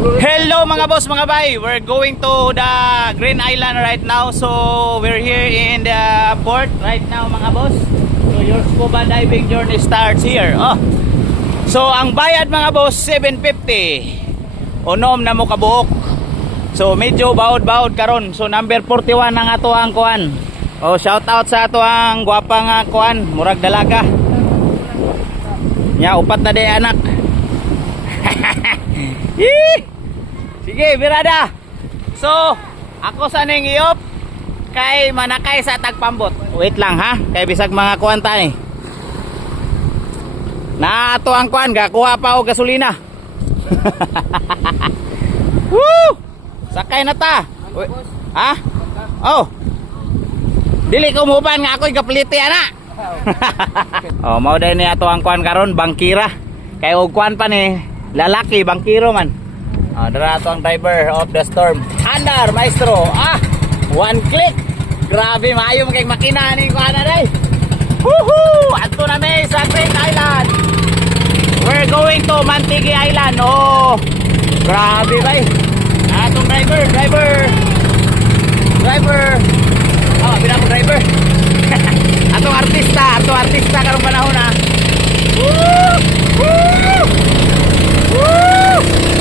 Hello mga boss, mga bay. We're going to the Green Island right now. So we're here in the port right now mga boss. So your scuba diving journey starts here. So ang bayad mga boss 750. Unom na mo kabuok. So medyo baod-baod karon. So number 41 ang ato ang kuan. Shout out sa ato ang gwapang kuan, murag dalaga. Nya upat na day anak. Sige, birada. So, ako sa ning iop kay manakay sa tagpambot. Wait lang ha, kay bisag mga kuan ta ni. Na ato ang kuan, gakuha pa og gasolina. Woo! Sakay na ta. Ha? Oh. Dili ko muban nga ako'y kapiliti ana. Mao dai ni ato ang kuan karon, bangkira. Kay og kuan pa ni lalaki, bangkiro man. Dara ato ang diver of the storm. Andar, maestro. One click. Grabe, maayo kay makina ni kuan na dai. Woohoo! Adto na mi sa Green Island. We're going to Mantigi Island. Grabe bay. Atong driver. Binang driver. Atong artista karong panahon na. Woo! Woo! Woo!